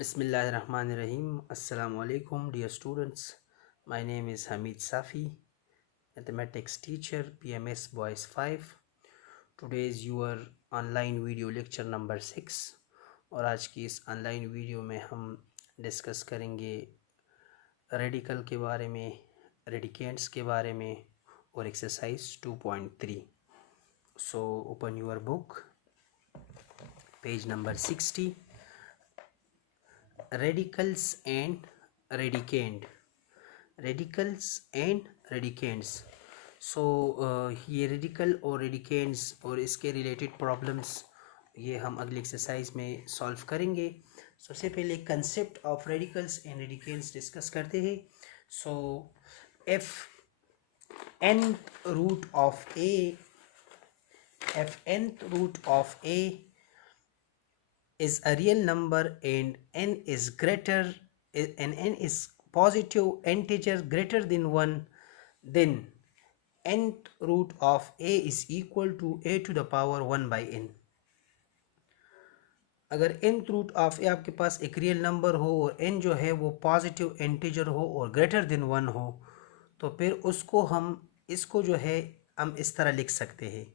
Bismillahirrahmanirrahim. Assalamu alaikum, dear students. My name is Hamid Safi, mathematics teacher, PMS Boys 5. Today is your online video lecture number 6 और आज की इस online video में हम discuss करेंगे radical के बारे में, रेडिकेंट्स के बारे में और exercise 2.3. So open your book, page number 60. Radicals and radicants. सो ये रेडिकल और रेडिकेंट्स और इसके रिलेटेड प्रॉब्लम्स ये हम अगली एक्सरसाइज में सॉल्व करेंगे. सबसे पहले concept of radicals and radicands discuss करते हैं. So if n root of A is a real number and n is positive integer greater than 1, then nth root of a is equal to a to the power 1 by n. अगर nth root of ए आपके पास एक real number हो और n जो है वो positive integer हो और ग्रेटर देन 1 हो तो फिर इसको जो है हम इस तरह लिख सकते हैं.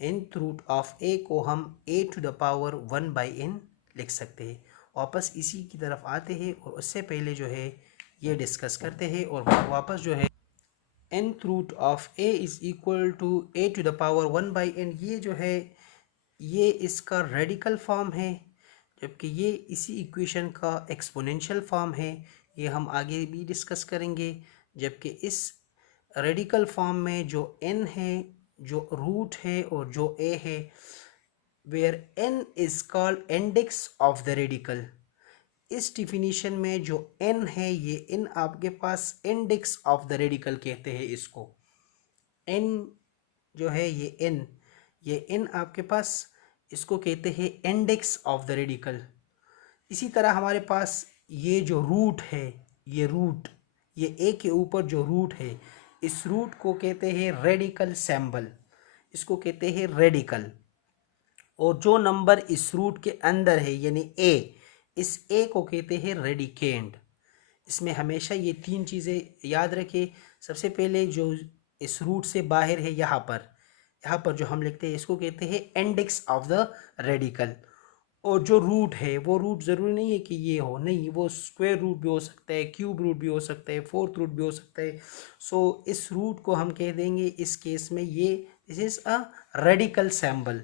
nth रूट ऑफ a को हम a to the power 1 by n लिख सकते हैं. वापस इसी की तरफ आते हैं और उससे पहले जो है ये डिस्कस करते हैं और वापस जो है nth root of a is equal to a to the power 1 by n ये जो है ये इसका रेडिकल फॉर्म है, जबकि ये इसी इक्वेशन का एक्सपोनेंशियल फॉर्म है. ये हम आगे भी डिस्कस करेंगे. जबकि इस रेडिकल फॉर्म में जो n है, जो रूट है और जो a है, where n is called index of the radical. इस डिफिनीशन में जो n है ये n आपके पास इंडेक्स ऑफ द रेडिकल कहते हैं. इसको n जो है ये n आपके पास इसको कहते हैं इंडेक्स ऑफ द रेडिकल. इसी तरह हमारे पास ये जो रूट है, ये a के ऊपर जो रूट है, इस रूट को कहते हैं रेडिकल सैम्बल, इसको कहते हैं रेडिकल. और जो नंबर इस रूट के अंदर है यानी a, इस a को कहते हैं रेडिकेंड. इसमें हमेशा ये तीन चीज़ें याद रखें. सबसे पहले जो इस रूट से बाहर है यहाँ पर जो हम लिखते हैं इसको कहते हैं इंडेक्स ऑफ द रेडिकल. और जो रूट है वो रूट ज़रूरी नहीं है कि ये हो, नहीं, वो स्क्वायर रूट भी हो सकता है, क्यूब रूट भी हो सकता है, फोर्थ रूट भी हो सकता है. सो इस रूट को हम कह देंगे इस केस में this is a radical sample.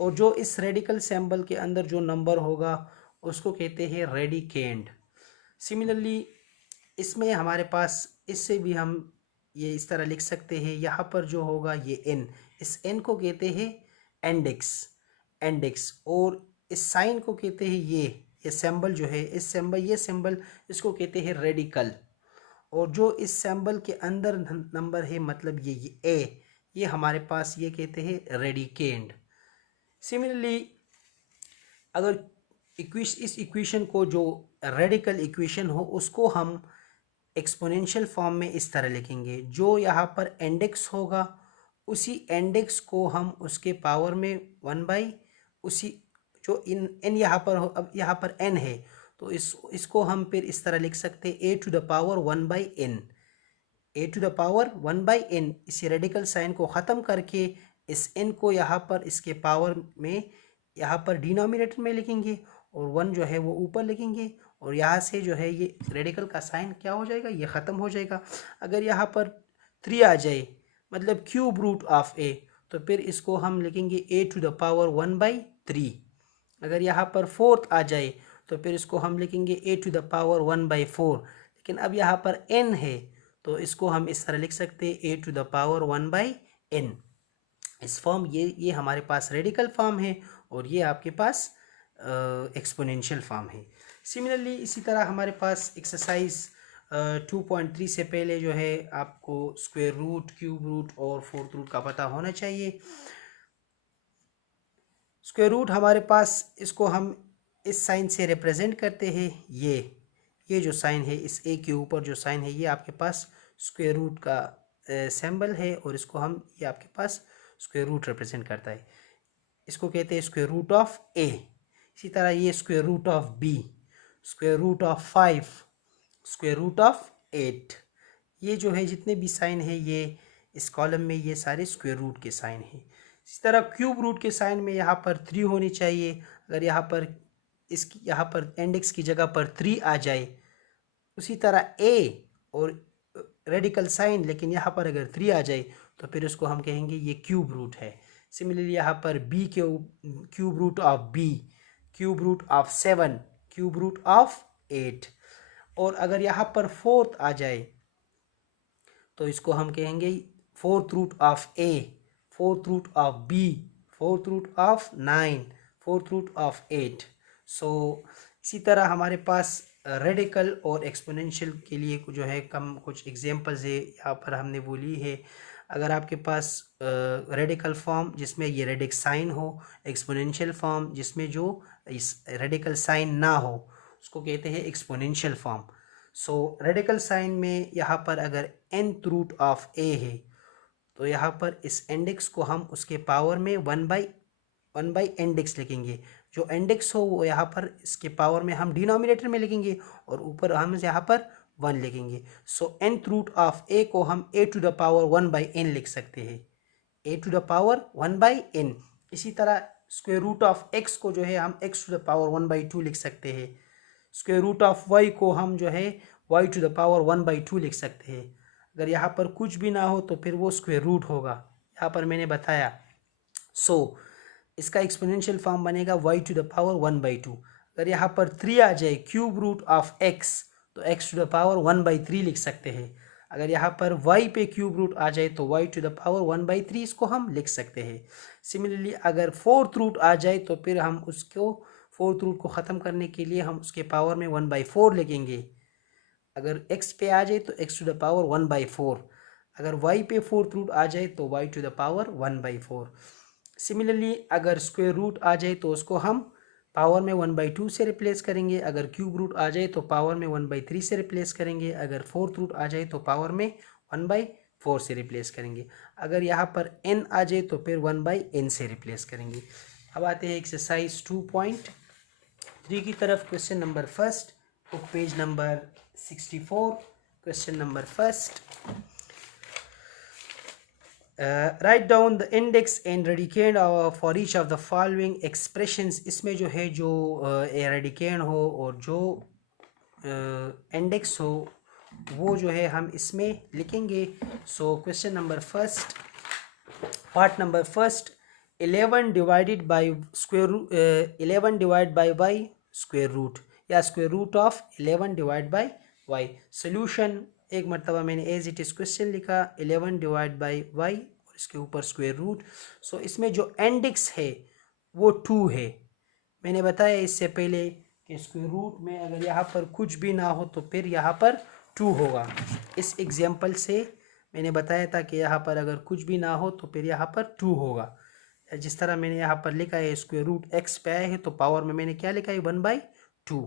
और जो इस रेडिकल सैम्बल के अंदर जो नंबर होगा उसको कहते हैं रेडिकेंड. सिमिलरली इसमें हमारे पास इससे भी हम ये इस तरह लिख सकते हैं. यहाँ पर जो होगा ये n, इस n को कहते हैं इंडेक्स. और इस साइन को कहते हैं ये सिंबल जो है, ये सिंबल इसको कहते हैं रेडिकल. और जो इस सिंबल के अंदर नंबर है मतलब ये a, ये हमारे पास ये कहते हैं रेडिकेंड. सिमिलरली अगर इस इक्वेशन को जो रेडिकल इक्वेशन हो उसको हम एक्सपोनेंशियल फॉर्म में इस तरह लिखेंगे. जो यहाँ पर इंडेक्स होगा उसी इंडेक्स को हम उसके पावर में 1 बाई उसी जो n यहाँ पर हो, अब यहाँ पर n है तो इसको हम फिर इस तरह लिख सकते हैं a to the power 1 by n. a to the power 1 by n. इसी रेडिकल साइन को ख़त्म करके इस n को यहाँ पर इसके पावर में यहाँ पर डिनोमिनेटर में लिखेंगे और 1 जो है वो ऊपर लिखेंगे. और यहाँ से जो है ये रेडिकल का साइन क्या हो जाएगा, ये ख़त्म हो जाएगा. अगर यहाँ पर 3 आ जाए मतलब क्यूब रूट ऑफ a, तो फिर इसको हम लिखेंगे a to the power 1 by 3. अगर यहाँ पर 4 आ जाए तो फिर इसको हम लिखेंगे a to the power 1 by 4. लेकिन अब यहाँ पर n है तो इसको हम इस तरह लिख सकते हैं a to the power 1 by n. इस फॉर्म ये हमारे पास रेडिकल फॉर्म है और ये आपके पास एक्सपोनेंशियल फॉर्म है. सिमिलरली इसी तरह हमारे पास एक्सरसाइज 2.3 से पहले जो है आपको स्क्वायर रूट, क्यूब रूट और फोर्थ रूट का पता होना चाहिए. स्क्वायर रूट हमारे पास इसको हम इस साइन से रिप्रेजेंट करते हैं. ये जो साइन है, इस a के ऊपर जो साइन है ये आपके पास स्क्वायर रूट का सिंबल है और इसको हम ये आपके पास स्क्वायर रूट रिप्रेजेंट करता है. इसको कहते हैं स्क्वायर रूट ऑफ a. इसी तरह ये square root of b. Square root of 5, square root of 8। ये जो है जितने भी साइन है ये इस कॉलम में ये सारे स्क्वायर रूट के साइन हैं। इसी तरह क्यूब रूट के साइन में यहाँ पर 3 होनी चाहिए। अगर यहाँ पर इसकी यहाँ पर इंडेक्स की जगह पर 3 आ जाए, उसी तरह ए और रेडिकल साइन, लेकिन यहाँ पर अगर 3 आ जाए तो फिर उसको हम कहेंगे ये क्यूब रूट है। सिमिलरली यहाँ पर बी के cube root of b, cube root of 7, cube root of 8। और अगर यहाँ पर 4 आ जाए तो इसको हम कहेंगे fourth root of a, fourth root of b, fourth root of 9, fourth root of 8। So इसी तरह हमारे पास रेडिकल और एक्सपोनेंशियल के लिए जो है कम कुछ एग्जांपल्स है यहाँ पर हमने बोली है। अगर आपके पास रेडिकल फॉर्म जिसमें ये रेडिक साइन हो, एक्सपोनेंशियल फॉर्म जिसमें जो इस रेडिकल साइन ना हो, उसको कहते हैं एक्सपोनेंशियल फॉर्म। सो रेडिकल साइन में यहाँ पर अगर nth रूट ऑफ a है तो यहाँ पर इस इंडेक्स को हम उसके पावर में 1 बाई इंडेक्स लिखेंगे। जो इंडेक्स हो वो यहाँ पर इसके पावर में हम डिनोमिनेटर में लिखेंगे और ऊपर हम यहाँ पर 1 लिखेंगे। So nth root of a को हम a to the power 1 by n लिख सकते हैं, a to the power 1 by n। इसी तरह स्क्वायर रूट ऑफ x को जो है हम x to the power 1 by 2 लिख सकते हैं। स्क्वायर रूट ऑफ y को हम जो है y to the power 1 by 2 लिख सकते हैं। अगर यहाँ पर कुछ भी ना हो तो फिर वो स्क्वायर रूट होगा, यहाँ पर मैंने बताया। सो इसका एक्सपोनेंशियल फॉर्म बनेगा y to the power 1 by 2। अगर यहाँ पर 3 आ जाए क्यूब रूट ऑफ x तो x to the power 1 by 3 लिख सकते हैं। अगर यहाँ पर y पे क्यूब रूट आ जाए तो y to the power 1 by 3 इसको हम लिख सकते हैं। सिमिलरली अगर फोर्थ रूट आ जाए तो फिर हम उसको फोर्थ रूट को ख़त्म करने के लिए हम उसके पावर में 1 बाई 4 लिखेंगे। अगर x पे आ जाए तो x to the power 1 by 4। अगर y पे फोर्थ रूट आ जाए तो y to the power 1 by 4। Similarly अगर स्क्वायर रूट आ जाए तो उसको हम पावर में 1 बाई 2 से रिप्लेस करेंगे। अगर क्यूब रूट आ जाए तो पावर में 1 बाई 3 से रिप्लेस करेंगे। अगर फोर्थ रूट आ जाए तो पावर में 1 बाई 4 से रिप्लेस करेंगे। अगर यहाँ पर n आ जाए तो फिर 1 बाई n से रिप्लेस करेंगे। अब आते हैं एक्सरसाइज 2.3 की तरफ। Question number first, page number 64। Question number first, write down the index and radicand for each of the following expressions. इसमें जो है जो रेडिकेंड हो और जो इंडेक्स हो वो जो है हम इसमें लिखेंगे। So question number first, part number first, 11 divided by square root 11 divide by y square root या square root of 11 divide by y. Solution एक मरतबा मैंने एज इट इज़ क्वेश्चन लिखा 11 डिवाइड बाई वाई और इसके ऊपर स्क्वायर रूट। सो इसमें जो इंडेक्स है वो 2 है। मैंने बताया इससे पहले कि स्क्वायर रूट में अगर यहाँ पर कुछ भी ना हो तो फिर यहाँ पर 2 होगा। इस एग्जाम्पल से मैंने बताया था कि यहाँ पर अगर कुछ भी ना हो तो फिर यहाँ पर 2 होगा। जिस तरह मैंने यहाँ पर लिखा है स्क्वायर रूट एक्स पे आया है तो पावर में मैंने क्या लिखा है 1 बाई 2।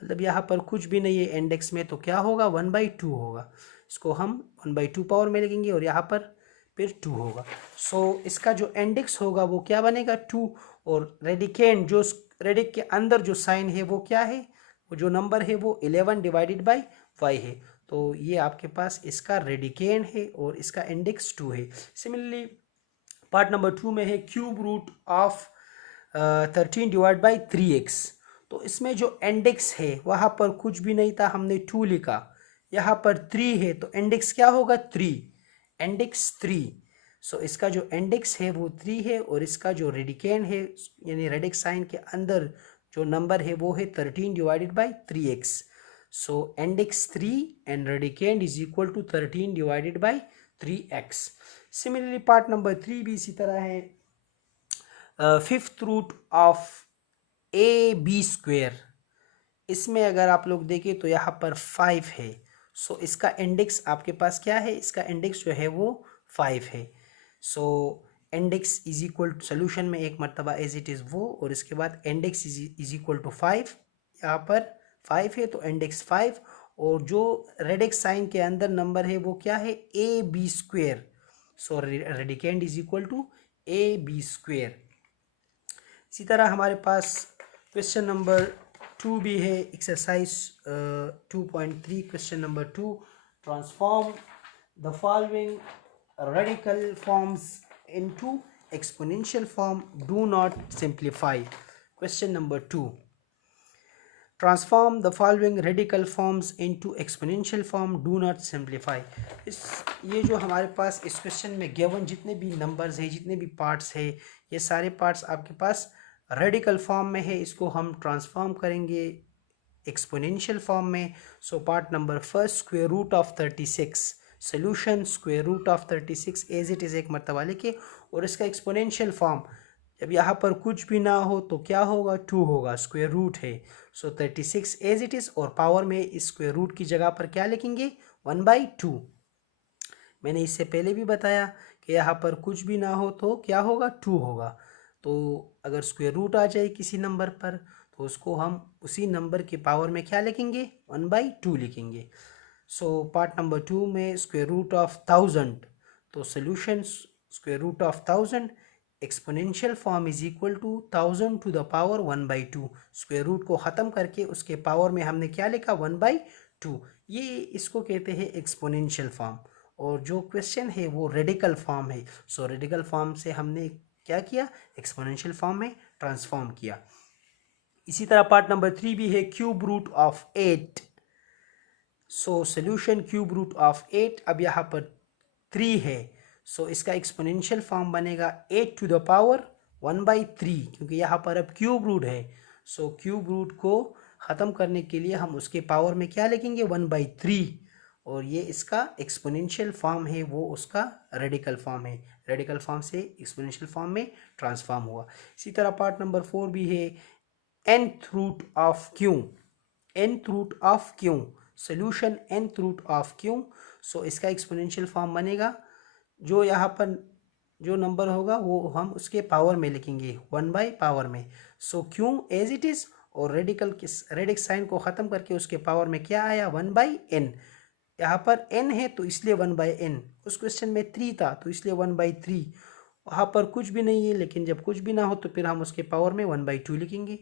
मतलब यहाँ पर कुछ भी नहीं है इंडेक्स में तो क्या होगा 1 बाई 2 होगा। इसको हम 1 बाई 2 पावर में लिखेंगे और यहाँ पर फिर 2 होगा। सो इसका जो इंडेक्स होगा वो क्या बनेगा 2। और रेडिकेंड जो रेडिक के अंदर जो साइन है वो क्या है, वो जो नंबर है वो 11 डिवाइडेड बाई वाई है। तो ये आपके पास इसका रेडिकेंड है और इसका इंडेक्स 2 है। सिमिलरली पार्ट नंबर 2 में है cube root of 13 divide by 3x। तो इसमें जो इंडेक्स है वहाँ पर कुछ भी नहीं था, हमने 2 लिखा। यहाँ पर 3 है तो इंडेक्स क्या होगा 3, इंडेक्स 3। सो इसका जो इंडेक्स है वो 3 है और इसका जो रेडिकेंड है यानी रेडिक साइन के अंदर जो नंबर है वो है 13 divided by 3x। So index 3 and radicand is equal to 13 divided by 3x। Similarly part number 3 भी इसी तरह है। Fifth root of A B square, इसमें अगर आप लोग देखें तो यहाँ पर 5 है। सो इसका इंडेक्स आपके पास क्या है, इसका इंडेक्स जो है वो 5 है। So index is equal to solution में एक मरतबा एज इट इज़ वो और इसके बाद इंडेक्स इज इक्वल टू 5। यहाँ पर 5 है तो इंडेक्स 5 और जो रेडिक साइन के अंदर नंबर है वो क्या है A B square. So radicand is equal to A B square. इसी तरह हमारे पास क्वेश्चन नंबर 2 भी है exercise 2.3 question number 2, transform the following radical forms into exponential form, do not simplify. Question number 2, transform the following radical forms into exponential form, do not simplify. ये जो हमारे पास इस क्वेश्चन में गिवन जितने भी numbers हैं, जितने भी पार्ट्स है, ये सारे पार्ट्स आपके पास रेडिकल फॉर्म में है। इसको हम ट्रांसफॉर्म करेंगे एक्सपोनेंशियल फॉर्म में। So part number first, square root of 36, solution square root of 36 as it is एक मरतबा लिखे, और इसका एक्सपोनेंशियल फॉर्म जब यहाँ पर कुछ भी ना हो तो क्या होगा, 2 होगा, स्क्वायर रूट है। सो 36 एज इट इज़, और पावर में इस स्क्वायर रूट की जगह पर क्या लिखेंगे, 1/2। मैंने इससे पहले भी बताया कि यहाँ पर कुछ भी ना हो तो क्या होगा, 2 होगा। तो अगर स्क्वायर रूट आ जाए किसी नंबर पर तो उसको हम उसी नंबर के पावर में क्या लिखेंगे, 1/2 लिखेंगे। सो पार्ट नंबर 2 में स्क्वायर रूट ऑफ 1000, तो solution square root of 1000, exponential form is equal to 1000 to the power 1/2। Square root को ख़त्म करके उसके पावर में हमने क्या लिखा, 1/2। ये इसको कहते हैं एक्सपोनेंशियल फॉर्म, और जो क्वेश्चन है वो रेडिकल फॉर्म है। सो रेडिकल फॉर्म से हमने क्या किया, एक्सपोनेंशियल फॉर्म में ट्रांसफॉर्म किया। इसी तरह पार्ट नंबर 3 भी है, cube root of 8। So solution cube root of 8, अब यहाँ पर 3 है, सो इसका एक्सपोनेंशियल फॉर्म बनेगा 8 टू द पावर 1/3, क्योंकि यहाँ पर अब क्यूब रूट है। सो क्यूब रूट को ख़त्म करने के लिए हम उसके पावर में क्या लिखेंगे, 1/3, और ये इसका एक्सपोनेंशियल फॉर्म है, वो उसका रेडिकल फॉर्म है। रेडिकल फॉर्म से एक्सपोनेंशियल फॉर्म में ट्रांसफॉर्म हुआ। इसी तरह पार्ट नंबर 4 भी है, nth root of Q, nth root of Q, solution nth root of Q. So इसका एक्सपोनेंशियल फॉर्म बनेगा, जो यहाँ पर जो नंबर होगा वो हम उसके पावर में लिखेंगे, 1/पावर में। सो क्यू एज इट इज़, और रेडिक साइन को ख़त्म करके उसके पावर में क्या आया, 1/n। यहाँ पर n है तो इसलिए 1/n, उस क्वेश्चन में 3 था तो इसलिए 1/3। वहाँ पर कुछ भी नहीं है, लेकिन जब कुछ भी ना हो तो फिर हम उसके पावर में 1/2 लिखेंगे।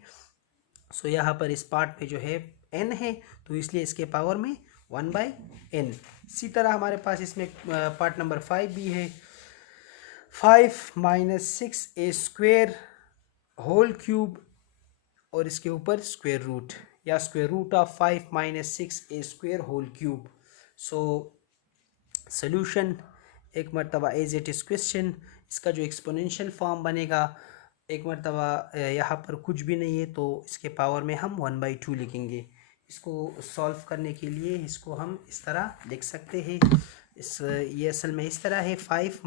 सो यहाँ पर इस पार्ट में जो है n है तो इसलिए इसके पावर में 1/n। इसी तरह हमारे पास इसमें पार्ट नंबर 5 भी है, 5 - 6a² होल क्यूब, और इसके ऊपर स्क्वायर रूट, या square root of 5 - 6a² whole cube. So solution एक मरतबा एज इट इज़ क्वेश्चन, इसका जो एक्सपोनेंशियल फॉर्म बनेगा, एक मरतबा यहाँ पर कुछ भी नहीं है तो इसके पावर में हम 1/2 लिखेंगे। इसको सॉल्व करने के लिए इसको हम इस तरह लिख सकते हैं। ये असल में इस तरह है, 5 -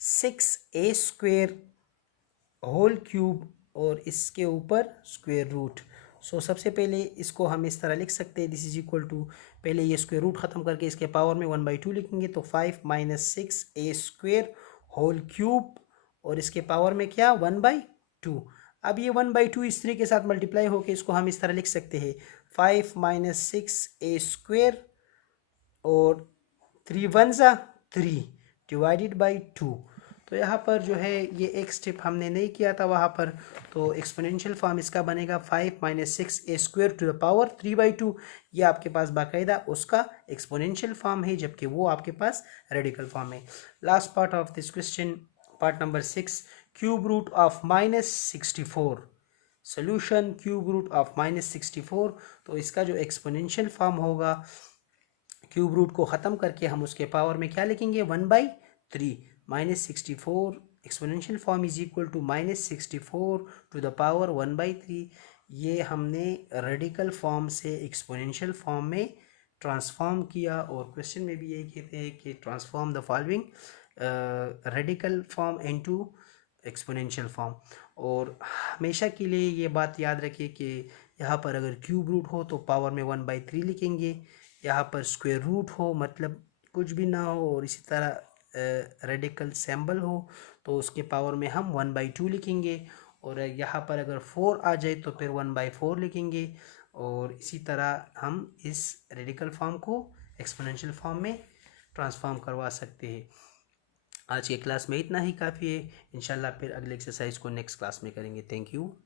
6a² होल क्यूब, और इसके ऊपर स्क्वायर रूट। सो सबसे पहले इसको हम इस तरह लिख सकते हैं, दिस इज इक्वल टू, पहले ये स्क्वायर रूट ख़त्म करके इसके पावर में 1/2 लिखेंगे, तो 5 - 6a² होल क्यूब, और इसके पावर में क्या, 1/2। अब ये 1/2 इस 3 के साथ मल्टीप्लाई होके इसको हम इस तरह लिख सकते हैं, 5 - 6a² और 3 × 1 = 3 डिवाइडेड बाई 2। तो यहाँ पर जो है ये एक स्टेप हमने नहीं किया था वहाँ पर, तो एक्सपोनेंशियल फॉर्म इसका बनेगा 5 - 6a² टू द पावर 3/2। ये आपके पास बाकायदा उसका एक्सपोनेंशियल फॉर्म है, जबकि वो आपके पास रेडिकल फॉर्म है। Last part of this question, part number 6, cube root of -64, solution cube root of -64। तो इसका जो एक्सपोनेंशियल फॉर्म होगा, क्यूब रूट को ख़त्म करके हम उसके पावर में क्या लिखेंगे, 1/3। -64 exponential form is equal to -64 to the power 1/3। ये हमने रेडिकल फॉर्म से एक्सपोनेंशियल फॉर्म में ट्रांसफॉर्म किया, और क्वेश्चन में भी यही कहते हैं कि transform the following radical form into exponential form. और हमेशा के लिए ये बात याद रखिए कि यहाँ पर अगर क्यूब रूट हो तो पावर में 1/3 लिखेंगे, यहाँ पर स्क्वायर रूट हो मतलब कुछ भी ना हो, और इसी तरह रेडिकल सिंबल हो तो उसके पावर में हम 1/2 लिखेंगे, और यहाँ पर अगर 4 आ जाए तो फिर 1/4 लिखेंगे, और इसी तरह हम इस रेडिकल फॉर्म को एक्सपोनेंशियल फॉर्म में ट्रांसफॉर्म करवा सकते हैं। आज के क्लास में इतना ही काफ़ी है। इंशाल्लाह फिर अगले एक्सरसाइज को नेक्स्ट क्लास में करेंगे। Thank you.